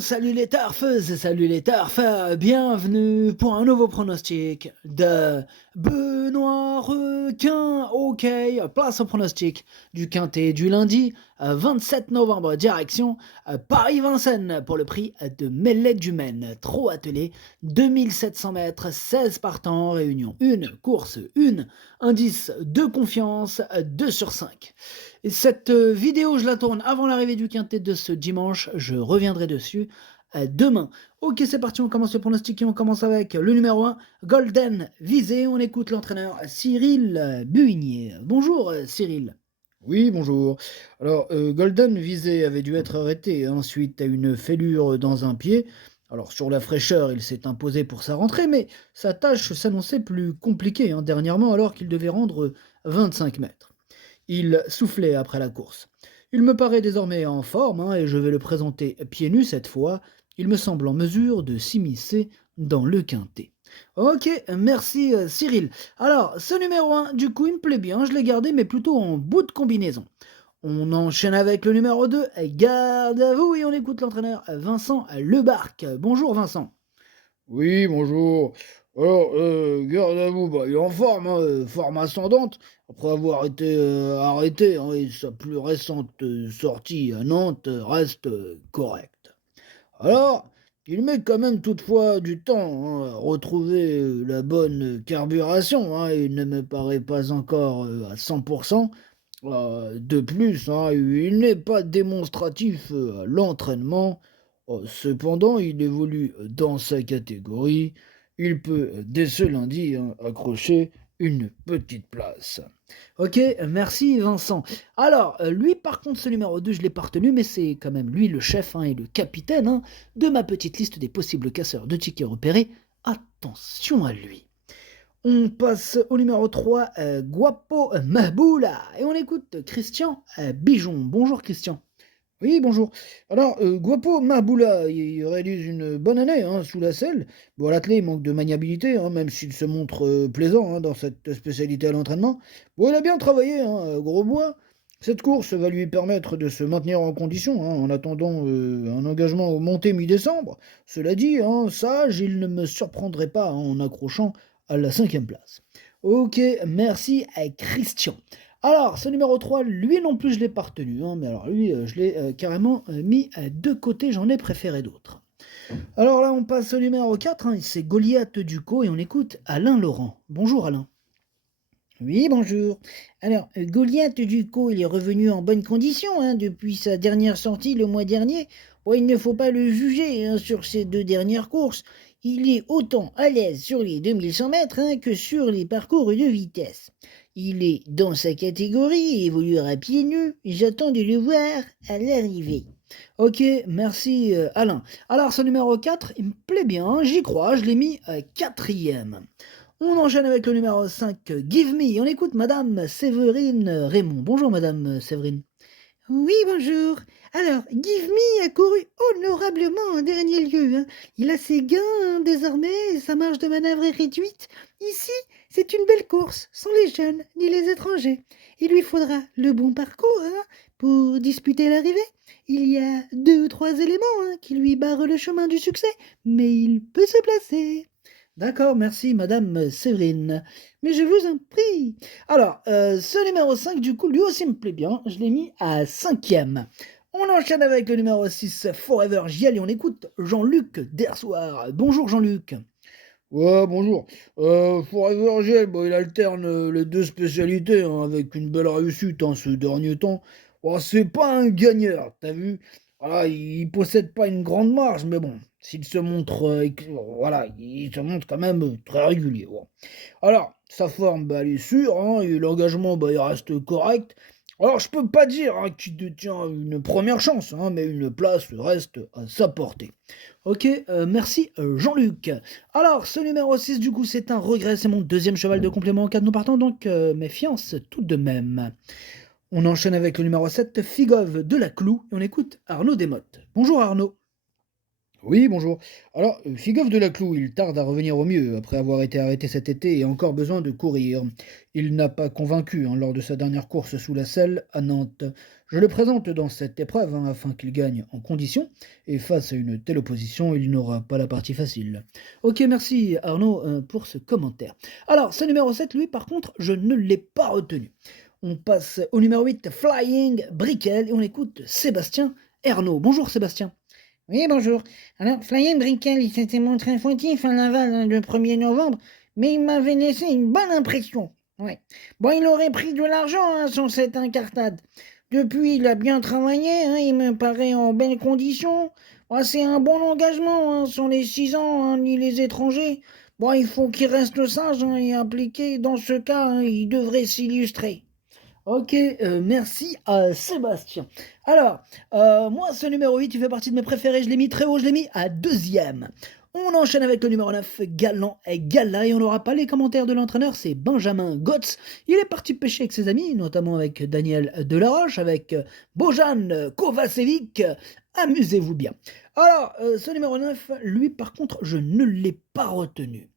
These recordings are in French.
salut les tarfeuses, salut les tarfeurs, bienvenue pour un nouveau pronostic de Benoît Requin. Ok, place au pronostic du quintet du lundi 27 novembre, direction Paris-Vincennes pour le prix de Mellet du Maine. Trop attelé, 2700 mètres, 16 partants en réunion. Une course, une indice de confiance, 2 sur 5. Et cette vidéo, je la tourne avant l'arrivée du quintet de ce dimanche. Je reviendrai dessus demain. Ok, c'est parti, on commence le pronostic et on commence avec le numéro 1, Golden Visé. On écoute l'entraîneur Cyril Buigné. Bonjour Cyril. Oui, bonjour. Alors, Golden Visé avait dû être arrêté suite à une fêlure dans un pied. Alors, sur la fraîcheur, il s'est imposé pour sa rentrée, mais sa tâche s'annonçait plus compliquée dernièrement alors qu'il devait rendre 25 mètres. Il soufflait après la course. Il me paraît désormais en forme et je vais le présenter pieds nus cette fois. Il me semble en mesure de s'immiscer dans le quintet. Ok, merci Cyril. Alors, ce numéro 1, du coup, il me plaît bien. Je l'ai gardé, mais plutôt en bout de combinaison. On enchaîne avec le numéro 2, garde à vous, et on écoute l'entraîneur Vincent Lebarque. Bonjour Vincent. Oui, bonjour. Alors, garde à vous, il est en forme, forme ascendante, après avoir été arrêté, et sa plus récente sortie à Nantes reste correcte. Alors, il met quand même toutefois du temps à retrouver la bonne carburation, il ne me paraît pas encore à 100%. De plus, il n'est pas démonstratif à l'entraînement. Cependant, il évolue dans sa catégorie. Il peut, dès ce lundi, accrocher une petite place. Ok, merci Vincent. Alors, lui par contre, ce numéro 2, je l'ai pas retenu, mais c'est quand même lui le chef et le capitaine de ma petite liste des possibles casseurs de tickets repérés. Attention à lui. On passe au numéro 3, Guapo Mahboula. Et on écoute Christian Bijon. Bonjour Christian. Oui, bonjour. Alors, Guapo Maboula, il réalise une bonne année sous la selle. Bon, à l'athlète, il manque de maniabilité, même s'il se montre plaisant dans cette spécialité à l'entraînement. Bon, il a bien travaillé, gros bois. Cette course va lui permettre de se maintenir en condition en attendant un engagement au monté mi-décembre. Cela dit, sage, il ne me surprendrait pas en accrochant à la 5e place. Ok, merci à Christian. Alors, ce numéro 3, lui non plus, je ne l'ai pas retenu. Mais alors, lui, je l'ai carrément mis de côté. J'en ai préféré d'autres. Alors là, on passe au numéro 4. C'est Goliath Ducos et on écoute Alain Laurent. Bonjour Alain. Oui, bonjour. Alors, Goliath Ducos, il est revenu en bonne condition depuis sa dernière sortie le mois dernier. Bon, il ne faut pas le juger sur ses 2 dernières courses. Il est autant à l'aise sur les 2100 mètres que sur les parcours de vitesse. Il est dans sa catégorie et évoluera pieds nus. J'attends de le voir à l'arrivée. Ok, merci Alain. Alors ce numéro 4, il me plaît bien, j'y crois, je l'ai mis 4e. On enchaîne avec le numéro 5, Give Me. On écoute Madame Séverine Raymond. Bonjour Madame Séverine. Oui, bonjour. Alors, Give Me a couru honorablement en dernier lieu. Il a ses gains désormais, sa marge de manœuvre est réduite. Ici, c'est une belle course, sans les jeunes ni les étrangers. Il lui faudra le bon parcours pour disputer l'arrivée. Il y a 2 ou 3 éléments qui lui barrent le chemin du succès, mais il peut se placer. D'accord, merci Madame Séverine. Mais je vous en prie. Alors, ce numéro 5, du coup, lui aussi me plaît bien. Je l'ai mis à 5e. On enchaîne avec le numéro 6, Forever JL, et on écoute Jean-Luc Dersoir. Bonjour Jean-Luc. Ouais, bonjour. Forever Gel, il alterne les deux spécialités avec une belle réussite ce dernier temps. C'est pas un gagneur, t'as vu? Voilà, il possède pas une grande marge, mais bon, s'il se montre, voilà, il se montre quand même très régulier. Bon. Alors, sa forme, elle est sûre, et l'engagement, il reste correct. Alors, je peux pas dire qu'il détient une première chance, mais une place reste à sa portée. Ok, merci Jean-Luc. Alors, ce numéro 6, du coup, c'est un regret. C'est mon deuxième cheval de complément en cas de nous partons, donc méfiance tout de même. On enchaîne avec le numéro 7, Figov de la Clou, et on écoute Arnaud Desmottes. Bonjour Arnaud. Oui, bonjour. Alors, Figov de Laclou, il tarde à revenir au mieux après avoir été arrêté cet été et a encore besoin de courir. Il n'a pas convaincu lors de sa dernière course sous la selle à Nantes. Je le présente dans cette épreuve afin qu'il gagne en condition et face à une telle opposition, il n'aura pas la partie facile. Ok, merci Arnaud pour ce commentaire. Alors, ce numéro 7, lui, par contre, je ne l'ai pas retenu. On passe au numéro 8, Flying Brickell, et on écoute Sébastien Ernaud. Bonjour Sébastien. Oui, bonjour. Alors, Flying Brickell, il s'était montré fautif à Laval le 1er novembre, mais il m'avait laissé une bonne impression. Ouais. Bon, il aurait pris de l'argent sur cette incartade. Depuis, il a bien travaillé, il me paraît en belle condition. Bon, c'est un bon engagement sur les 6 ans, ni les étrangers. Bon, il faut qu'il reste sage et impliqué. Dans ce cas, il devrait s'illustrer. Ok, merci à Sébastien. Alors, moi, ce numéro 8, il fait partie de mes préférés. Je l'ai mis très haut, je l'ai mis à deuxième. On enchaîne avec le numéro 9, Galant et Gala, et on n'aura pas les commentaires de l'entraîneur, c'est Benjamin Gotz. Il est parti pêcher avec ses amis, notamment avec Daniel Delaroche, avec Bojan Kovacevic. Amusez-vous bien. Alors, ce numéro 9, lui, par contre, je ne l'ai pas retenu.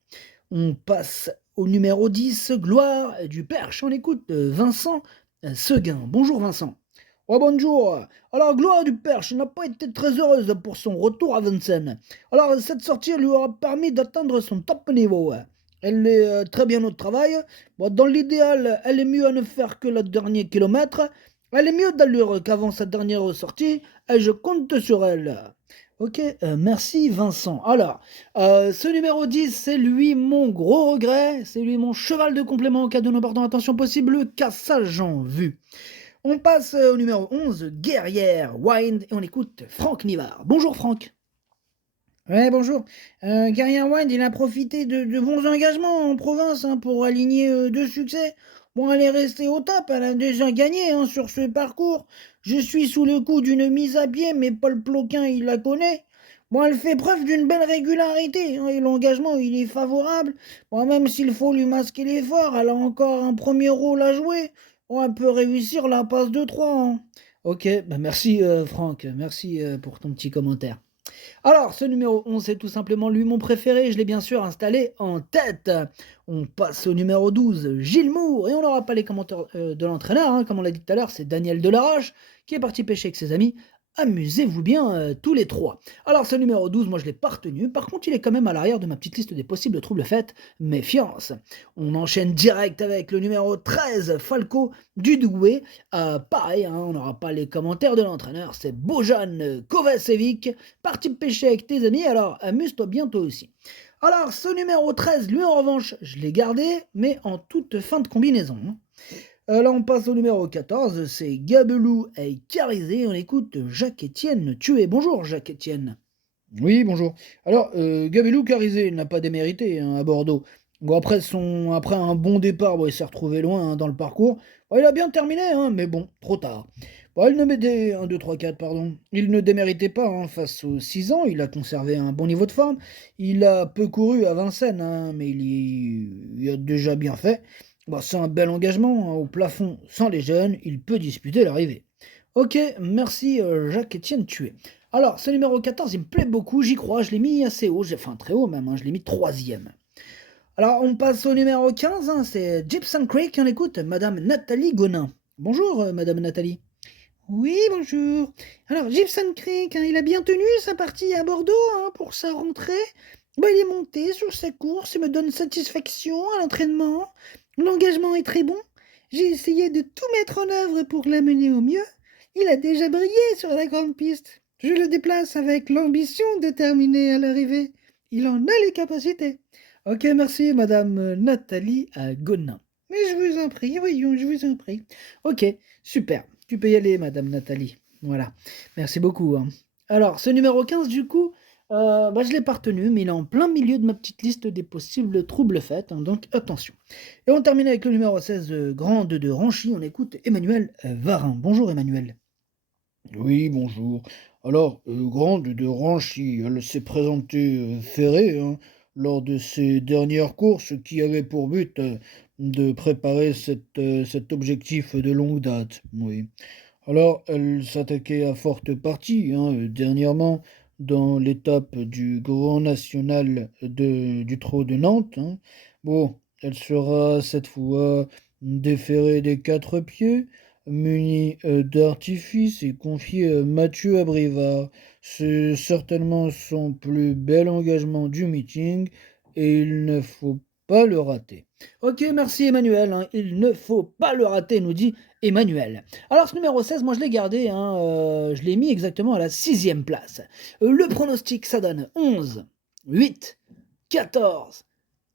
On passe au numéro 10, Gloire du Perche. On écoute Vincent Seguin. Bonjour Vincent. Oh, bonjour. Alors, Gloire du Perche n'a pas été très heureuse pour son retour à Vincennes. Alors, cette sortie lui aura permis d'atteindre son top niveau. Elle est très bien au travail. Bon, dans l'idéal, elle est mieux à ne faire que le dernier kilomètre. Elle est mieux d'allure qu'avant sa dernière sortie et je compte sur elle. Ok, merci Vincent. Alors, ce numéro 10, c'est lui mon gros regret, c'est lui mon cheval de complément au cas de nos portant attention possible, le cassage en vue. On passe au numéro 11, Guerrière Wind, et on écoute Franck Nivard. Bonjour Franck. Ouais, bonjour. Carrière Wind, il a profité de bons engagements en province pour aligner 2 succès. Bon, elle est restée au top, elle a déjà gagné sur ce parcours. Je suis sous le coup d'une mise à pied, mais Paul Ploquin, il la connaît. Bon, elle fait preuve d'une belle régularité et l'engagement, il est favorable. Bon, même s'il faut lui masquer l'effort, elle a encore un premier rôle à jouer. Bon, elle peut réussir la passe de 3. Ok, bah merci Franck, merci pour ton petit commentaire. Alors, ce numéro 11, c'est tout simplement lui mon préféré, je l'ai bien sûr installé en tête. On passe au numéro 12, Gilles Moore, et on n'aura pas les commentaires de l'entraîneur, comme on l'a dit tout à l'heure, c'est Daniel Delaroche, qui est parti pêcher avec ses amis. Amusez-vous bien tous les trois. Alors ce numéro 12, moi je l'ai pas retenu, par contre il est quand même à l'arrière de ma petite liste des possibles troubles faits, méfiance. On enchaîne direct avec le numéro 13, Falco Dudoué. Pareil, on n'aura pas les commentaires de l'entraîneur, c'est Bojan Kovacevic, parti pêcher avec tes amis, alors amuse-toi bien toi aussi. Alors ce numéro 13, lui en revanche, je l'ai gardé, mais en toute fin de combinaison. Là, on passe au numéro 14, c'est Gabelou et Carizé. On écoute Jacques-Étienne Tué. Bonjour Jacques-Étienne. Oui, bonjour. Alors, Gabelou Carizé n'a pas démérité à Bordeaux. Bon, après un bon départ, bon, il s'est retrouvé loin dans le parcours. Bon, il a bien terminé, mais bon, trop tard. Bon, il ne mettait 1, 2, 3, 4, pardon. Il ne déméritait pas face aux 6 ans. Il a conservé un bon niveau de forme. Il a peu couru à Vincennes, mais il a déjà bien fait. Bon, c'est un bel engagement au plafond sans les jeunes. Il peut disputer l'arrivée. Ok, merci Jacques-Étienne Tué. Alors, ce numéro 14, il me plaît beaucoup, j'y crois, je l'ai mis assez haut, enfin très haut même, je l'ai mis troisième. Alors, on passe au numéro 15, c'est Gibson Creek, on écoute Madame Nathalie Gonin. Bonjour Madame Nathalie. Oui, bonjour. Alors, Gibson Creek, il a bien tenu sa partie à Bordeaux pour sa rentrée. Bon, il est monté sur sa course et me donne satisfaction à l'entraînement. L'engagement est très bon. J'ai essayé de tout mettre en œuvre pour l'amener au mieux. Il a déjà brillé sur la grande piste. Je le déplace avec l'ambition de terminer à l'arrivée. Il en a les capacités. Ok, merci Madame Nathalie Gonin. Mais je vous en prie, voyons, je vous en prie. Ok, super. Tu peux y aller, Madame Nathalie. Voilà. Merci beaucoup. Alors, ce numéro 15, du coup, je l'ai pas retenu, mais il est en plein milieu de ma petite liste des possibles troubles faits, donc attention. Et on termine avec le numéro 16, Grande de Ranchy. On écoute Emmanuel Varin. Bonjour Emmanuel. Oui, bonjour. Alors, Grande de Ranchy, elle s'est présentée ferrée lors de ses dernières courses qui avaient pour but de préparer cet objectif de longue date. Oui. Alors, elle s'attaquait à forte partie dernièrement. dans l'étape du Grand National du Trot de Nantes, hein. Bon, elle sera cette fois déférée des 4 pieds, munie d'artifice et confiée à Mathieu Abrivard. C'est certainement son plus bel engagement du meeting et il ne faut pas le rater. Ok, merci Emmanuel, hein. Il ne faut pas le rater, nous dit Emmanuel. Alors ce numéro 16, moi je l'ai gardé, hein, je l'ai mis exactement à la 6e place. Le pronostic, ça donne 11, 8, 14,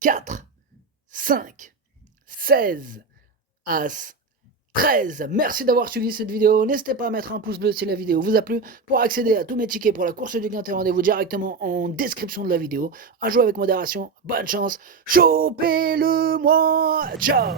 4, 5, 16, As, 13. Merci d'avoir suivi cette vidéo. N'hésitez pas à mettre un pouce bleu si la vidéo vous a plu. Pour accéder à tous mes tickets pour la course du Quintet, rendez-vous directement en description de la vidéo. À jouer avec modération. Bonne chance. Chopez-le moi. Ciao.